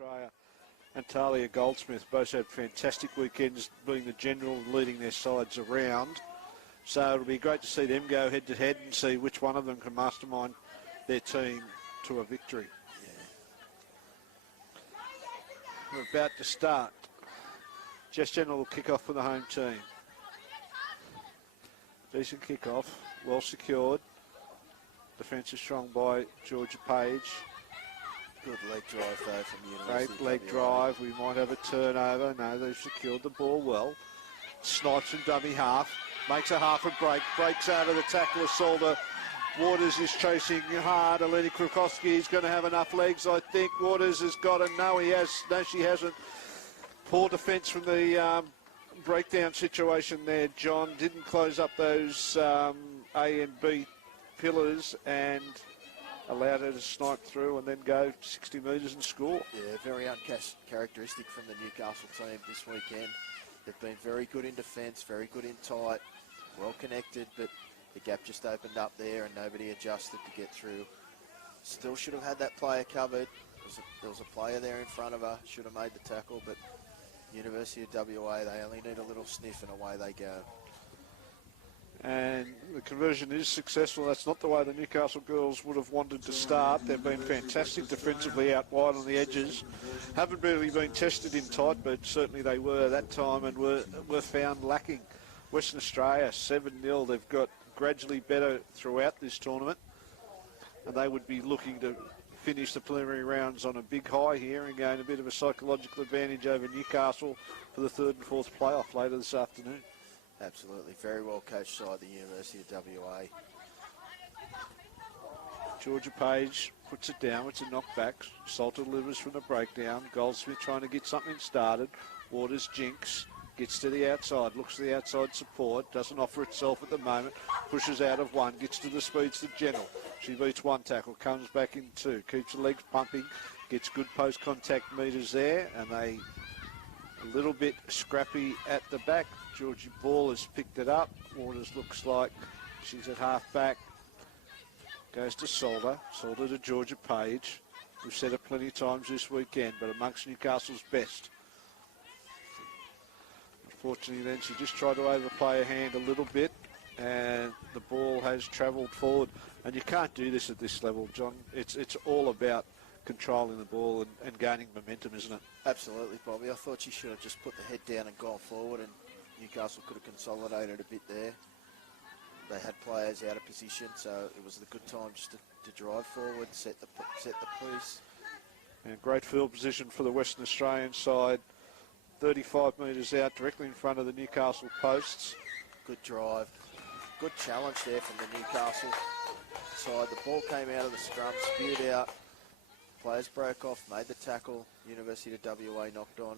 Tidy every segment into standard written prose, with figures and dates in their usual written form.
Australia and Talia Goldsmith both had fantastic weekends, being the general leading their sides around. So it'll be great to see them go head-to-head and see which one of them can mastermind their team to a victory. We're about to start. Jess General will kick off for the home team. Decent kick-off, well secured. Defence is strong by Georgia Page. Good leg drive though from University. Great leg drive. We might have a turnover. No, they've secured the ball well. Snipes from dummy half. Makes a half a break. Breaks out of the tackle of Solder. Waters is chasing hard. Eleni Krukowski is going to have enough legs, I think. Waters has got it. No, he has. No, she hasn't. Poor defence from the breakdown situation there, John. Didn't close up those A and B pillars and allowed her to snipe through and then go 60 metres and score. Yeah, very uncharacteristic from the Newcastle team this weekend. They've been very good in defence, very good in tight, well connected, but the gap just opened up there and nobody adjusted to get through. Still should have had that player covered. There was a player there in front of her, should have made the tackle, but University of WA, they only need a little sniff and away they go. And the conversion is successful. That's not the way the Newcastle girls would have wanted to start. They've been fantastic defensively out wide on the edges. Haven't really been tested in tight, but certainly they were that time and were found lacking. Western Australia 7-0. They've got gradually better throughout this tournament, and they would be looking to finish the preliminary rounds on a big high here and gain a bit of a psychological advantage over Newcastle for the third and fourth playoff later this afternoon. Absolutely, very well coached side, the University of WA. Georgia Page puts it down, it's a knockback. Salter delivers from the breakdown. Goldsmith trying to get something started. Waters jinx, gets to the outside, looks to the outside support, doesn't offer itself at the moment, pushes out of one, gets to the speeds to General. She beats one tackle, comes back in two, keeps the legs pumping, gets good post-contact metres there, and they a little bit scrappy at the back. Georgie Ball has picked it up. Waters looks like she's at half back. Goes to Solder. Solder to Georgia Page. We've said it plenty of times this weekend, but amongst Newcastle's best. Unfortunately then she just tried to overplay her hand a little bit and the ball has travelled forward. And you can't do this at this level, John. It's all about controlling the ball and gaining momentum, isn't it? Absolutely, Bobby. I thought she should have just put the head down and gone forward, and Newcastle could have consolidated a bit there. They had players out of position, so it was a good time just to drive forward, set the piece. And great field position for the Western Australian side. 35 metres out, directly in front of the Newcastle posts. Good drive. Good challenge there from the Newcastle side. The ball came out of the scrum, spewed out. Players broke off, made the tackle. University of WA knocked on.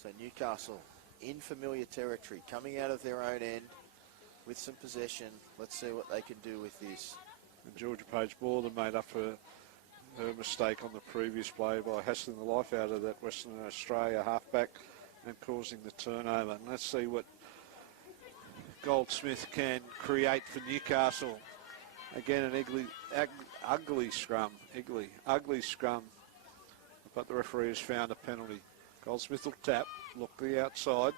So Newcastle in familiar territory, coming out of their own end with some possession. Let's see what they can do with this. And Georgia Page more than made up for her mistake on the previous play by hassling the life out of that Western Australia halfback and causing the turnover. And let's see what Goldsmith can create for Newcastle. Again, an ugly scrum, but the referee has found a penalty. Goldsmith will tap, look to the outside.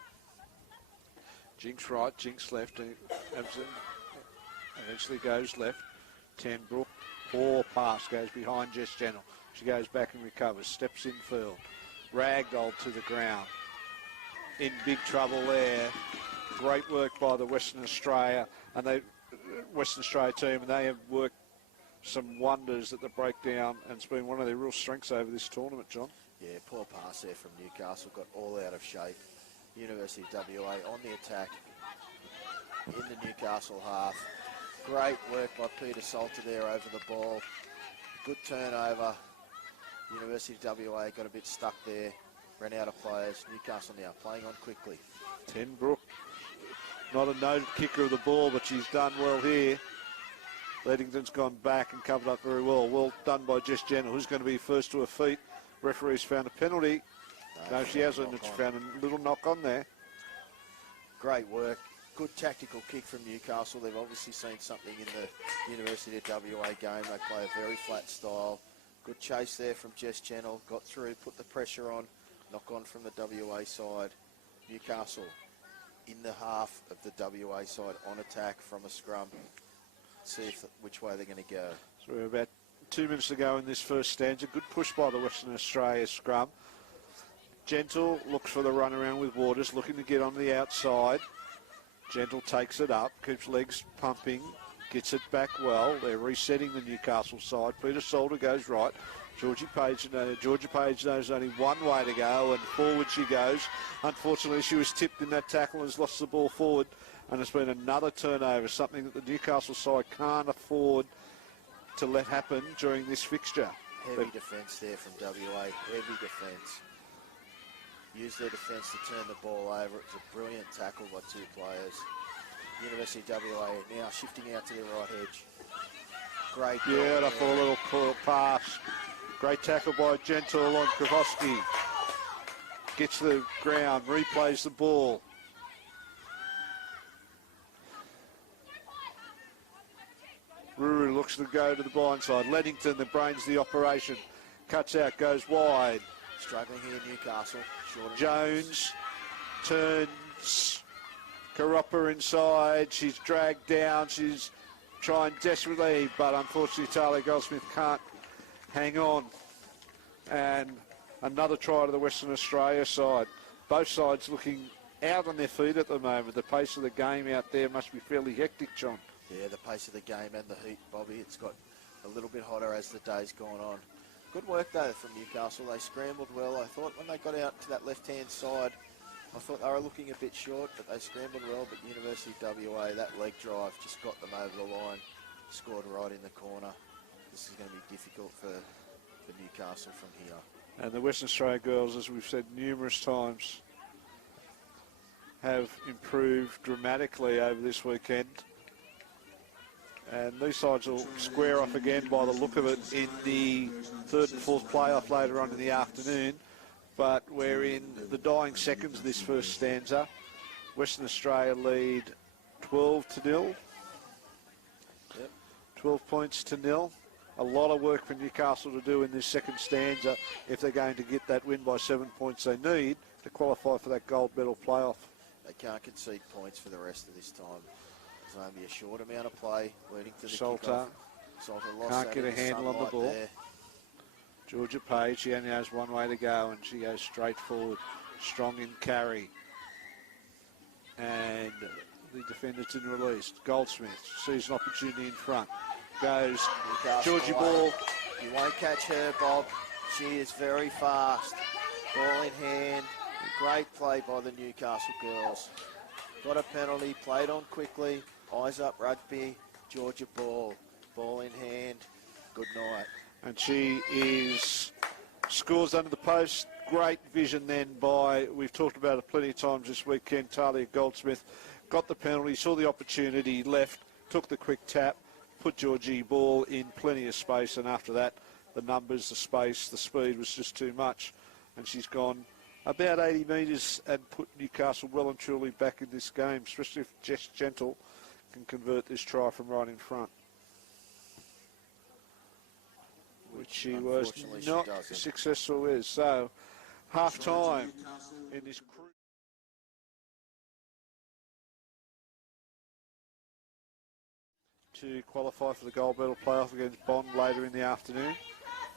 Jinx right, Jinx left, eventually goes left. Tenbrook, poor pass, goes behind Jess General. She goes back and recovers, steps in field. Ragdoll to the ground. In big trouble there. Great work by the Western Australia team, and they have worked some wonders at the breakdown, and it's been one of their real strengths over this tournament, John. Yeah, poor pass there from Newcastle, got all out of shape. University of WA on the attack in the Newcastle half. Great work by Peter Salter there over the ball. Good turnover. University of WA got a bit stuck there, ran out of players. Newcastle now playing on quickly. Tenbrook, not a noted kicker of the ball, but she's done well here. Leadington's gone back and covered up very well. Well done by Jess General, who's going to be first to her feet. Referee's found a penalty. No, she hasn't. It's found a little knock on there. Great work. Good tactical kick from Newcastle. They've obviously seen something in the University of WA game. They play a very flat style. Good chase there from Jess Gentle. Got through, put the pressure on. Knock on from the WA side. Newcastle in the half of the WA side on attack from a scrum. See which way they're going to go. So we're about 2 minutes to go in this first stanza. Good push by the Western Australia scrum. Gentle looks for the run around with Waters, looking to get on the outside. Gentle takes it up, keeps legs pumping, gets it back well. They're resetting the Newcastle side. Peter Salter goes right. Georgia Page knows only one way to go, and forward she goes. Unfortunately, she was tipped in that tackle and has lost the ball forward, and it's been another turnover, something that the Newcastle side can't afford to let happen during this fixture. Heavy defence there from WA, heavy defence. Use their defence to turn the ball over. It's a brilliant tackle by two players. University of WA now shifting out to the right edge. Great. Beautiful little pass. Great tackle by Gentle on Kravosky. Gets the ground, replays the ball. Ruru looks to go to the blind side. Leddington, the brains the operation. Cuts out, goes wide. Struggling here, Newcastle. Jones turns. Karopa inside. She's dragged down. She's trying desperately, but unfortunately Talia Goldsmith can't hang on. And another try to the Western Australia side. Both sides looking out on their feet at the moment. The pace of the game out there must be fairly hectic, John. Yeah, the pace of the game and the heat, Bobby. It's got a little bit hotter as the day's gone on. Good work, though, from Newcastle. They scrambled well. I thought when they got out to that left-hand side, I thought they were looking a bit short, but they scrambled well. But University of WA, that leg drive just got them over the line, scored right in the corner. This is going to be difficult for Newcastle from here. And the Western Australia girls, as we've said numerous times, have improved dramatically over this weekend. And these sides will square off again by the look of it in the third and fourth playoff later on in the afternoon. But we're in the dying seconds of this first stanza. Western Australia lead 12-0. Yep. 12 points to 0. A lot of work for Newcastle to do in this second stanza if they're going to get that win by 7 points they need to qualify for that gold medal playoff. They can't concede points for the rest of this time. There's only a short amount of play leading to the Salter kickoff. Salter lost can't that get a in the handle on the sunlight ball. there. Georgia Page, she only has one way to go, and she goes straight forward. Strong in carry. And the defender's been released. Goldsmith sees an opportunity in front. Goes Newcastle Georgie away. Ball. You won't catch her, Bob. She is very fast. Ball in hand. Great play by the Newcastle girls. Got a penalty, played on quickly. Eyes up rugby. Georgia Ball. Ball in hand. Good night. And she scores under the post. Great vision then by, we've talked about it plenty of times this weekend, Talia Goldsmith. Got the penalty, saw the opportunity, left, took the quick tap, put Georgie Ball in plenty of space, and after that, the numbers, the space, the speed was just too much. And she's gone about 80 metres and put Newcastle well and truly back in this game, especially if Jess Gentle can convert this try from right in front. Which she was not successful with. So, half-time in this to qualify for the gold medal playoff against Bond later in the afternoon.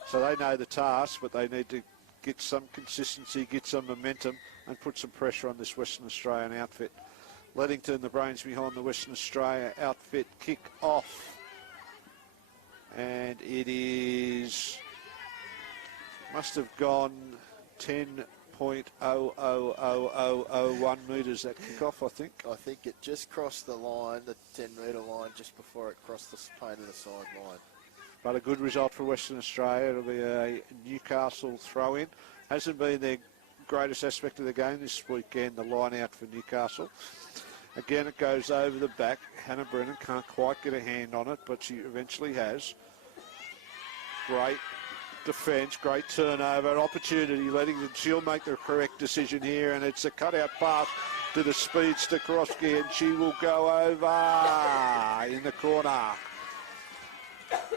So they know the task, but they need to get some consistency, get some momentum, and put some pressure on this Western Australian outfit. Leddington, the brains behind the Western Australia outfit, kick off. And it must have gone 10.000001 metres, that kick-off, I think. I think it just crossed the line, the 10-metre line, just before it crossed the paint of the sideline. But a good result for Western Australia. It'll be a Newcastle throw-in. Hasn't been their greatest aspect of the game this weekend, the line out for Newcastle. Again, it goes over the back. Hannah Brennan can't quite get a hand on it, but she eventually has. Great defence, great turnover, opportunity. She'll make the correct decision here, and it's a cutout pass to the speedster Korosky, and she will go over in the corner.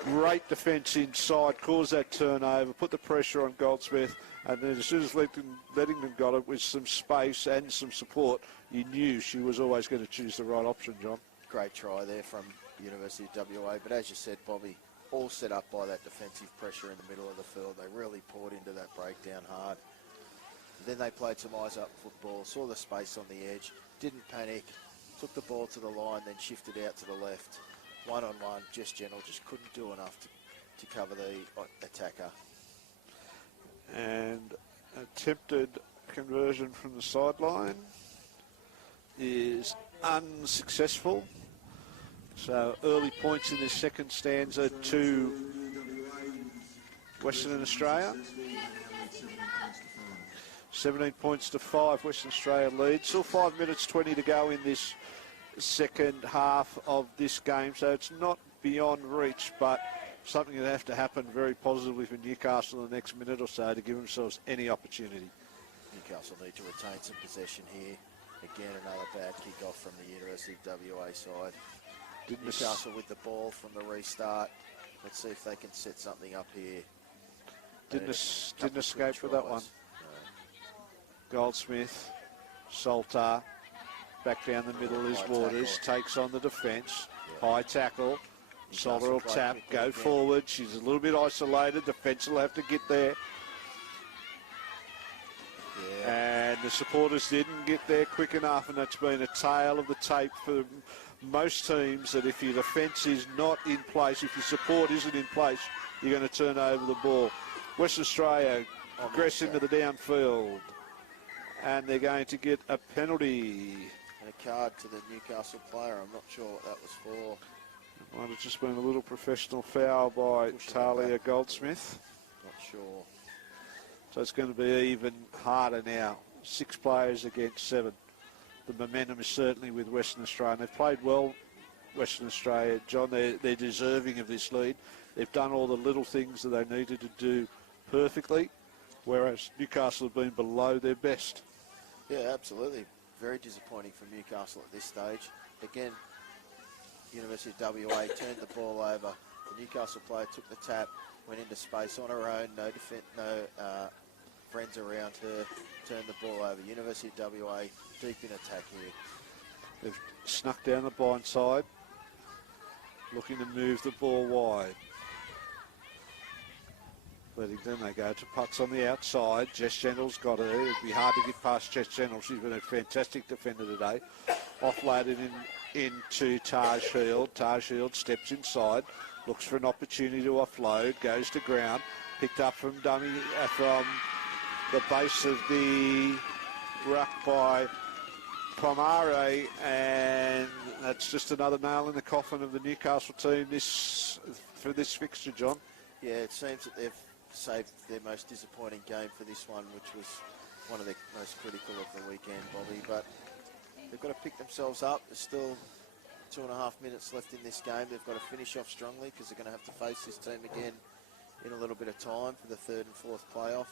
Great defence inside, caused that turnover, put the pressure on Goldsmith, and then as soon as Lettington got it with some space and some support, you knew she was always going to choose the right option, John. Great try there from University of WA, but as you said, Bobby, all set up by that defensive pressure in the middle of the field. They really poured into that breakdown hard. Then they played some eyes-up football, saw the space on the edge, didn't panic, took the ball to the line, then shifted out to the left. One-on-one, Jess Gentle just couldn't do enough to cover the attacker. And attempted conversion from the sideline is unsuccessful. So early points in this second stanza to Western Australia. 17 points to 5, Western Australia lead. Still 5 minutes 20 to go in this second half of this game, so it's not beyond reach, but something that has to happen very positively for Newcastle in the next minute or so to give themselves any opportunity. Newcastle need to retain some possession here. Again, another bad kick-off from the University of WA side. Newcastle with the ball from the restart. Let's see if they can set something up here. Didn't escape with that one. No. Goldsmith, Salter, back down the middle is Waters, takes on the defence. Yeah. High tackle. Salter will tap, go forward. She's a little bit isolated. Defence will have to get there. Yeah. And the supporters didn't get there quick enough, and that's been a tale of the tape for most teams, that if your defence is not in place, if your support isn't in place, you're going to turn over the ball. Western Australia progress into the downfield, and they're going to get a penalty. And a card to the Newcastle player. I'm not sure what that was for. It might have just been a little professional foul by Talia Goldsmith. Not sure. So it's going to be even harder now. 6 players against 7. The momentum is certainly with Western Australia. They've played well, Western Australia. John, they're deserving of this lead. They've done all the little things that they needed to do perfectly, whereas Newcastle have been below their best. Yeah, absolutely. Very disappointing for Newcastle at this stage. Again, University of WA turned the ball over. The Newcastle player took the tap, went into space on her own, no friends around her, turned the ball over. University of WA deep in attack here. They've snuck down the blind side, looking to move the ball wide. Lettington, they go to Putts on the outside. Jess Gentle's got her. It'd be hard to get past Jess Gentle. She's been a fantastic defender today. Offloaded into Taj Heald. Taj Heald steps inside, looks for an opportunity to offload, goes to ground, picked up from dummy from the base of the ruck by Pomare, and that's just another nail in the coffin of the Newcastle team for this fixture, John. Yeah, it seems that they've saved their most disappointing game for this one, which was one of the most critical of the weekend, Bobby, but they've got to pick themselves up. There's still 2.5 minutes left in this game. They've got to finish off strongly because they're going to have to face this team again in a little bit of time for the 3rd and 4th playoff.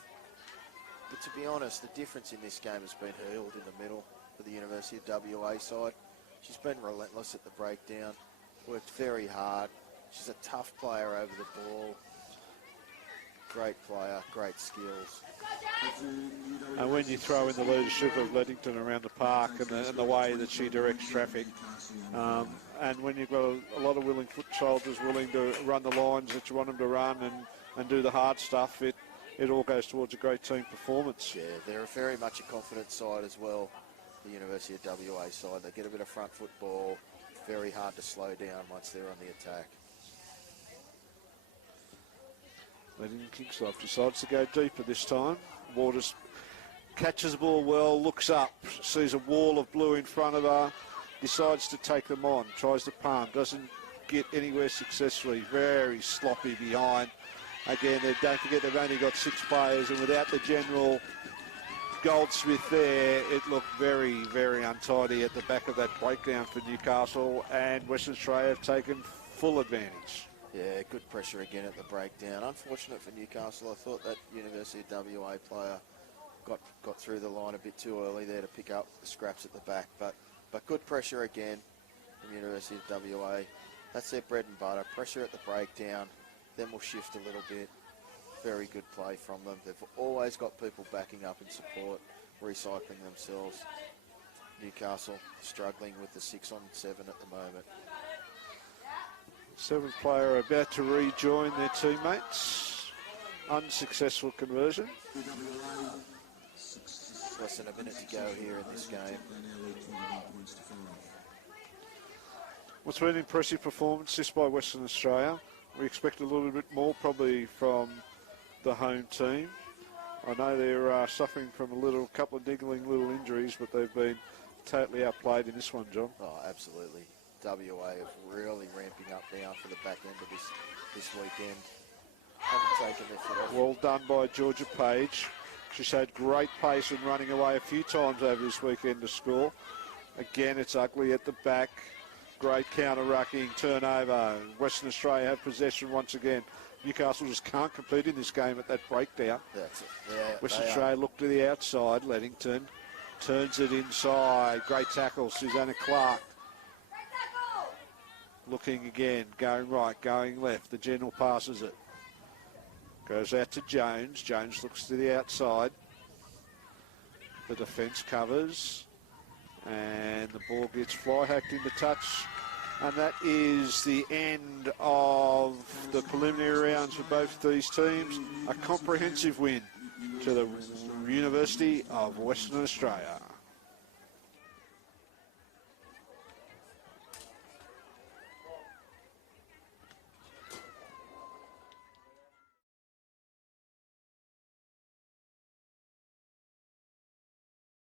But to be honest, the difference in this game has been Heald in the middle for the University of WA side. She's been relentless at the breakdown, worked very hard. She's a tough player over the ball. Great player, great skills. And when you throw in the leadership of Lettington around the park and the way that she directs traffic, and when you've got a lot of willing foot soldiers willing to run the lines that you want them to run and do the hard stuff, it all goes towards a great team performance. Yeah, they're very much a confident side as well, the University of WA side. They get a bit of front foot ball, very hard to slow down once they're on the attack. Lettington kicks off, decides to go deeper this time. Waters catches the ball well, looks up, sees a wall of blue in front of her, decides to take them on, tries to palm, doesn't get anywhere successfully, very sloppy behind. Again, don't forget they've only got 6 players, and without the general Goldsmith there, it looked very, very untidy at the back of that breakdown for Newcastle, and Western Australia have taken full advantage. Yeah, good pressure again at the breakdown. Unfortunate for Newcastle. I thought that University of WA player got through the line a bit too early there to pick up the scraps at the back, but good pressure again from University of WA. That's their bread and butter. Pressure at the breakdown, then we'll shift a little bit. Very good play from them. They've always got people backing up in support, recycling themselves. Newcastle struggling with the 6-on-7 at the moment. 7th player about to rejoin their teammates. Unsuccessful conversion. Less than a minute to go here in this game. What's been an impressive performance this by Western Australia. We expect a little bit more probably from the home team. I know they're suffering from a couple of niggling little injuries, but they've been totally outplayed in this one, John. Oh, absolutely. WA have really ramping up now for the back end of this weekend. Haven't taken their foot off. Well done by Georgia Page. She showed great pace and running away a few times over this weekend to score. Again, it's ugly at the back. Great counter-rucking, turnover. Western Australia have possession once again. Newcastle just can't compete in this game at that breakdown. That's it. Western Australia look to the outside. Leddington turns it inside. Great tackle, Susanna Clark. Looking again, going right, going left. The general passes it. Goes out to Jones. Jones looks to the outside. The defence covers. And the ball gets fly-hacked into touch. And that is the end of the preliminary rounds for both these teams. A comprehensive win to the University of Western Australia.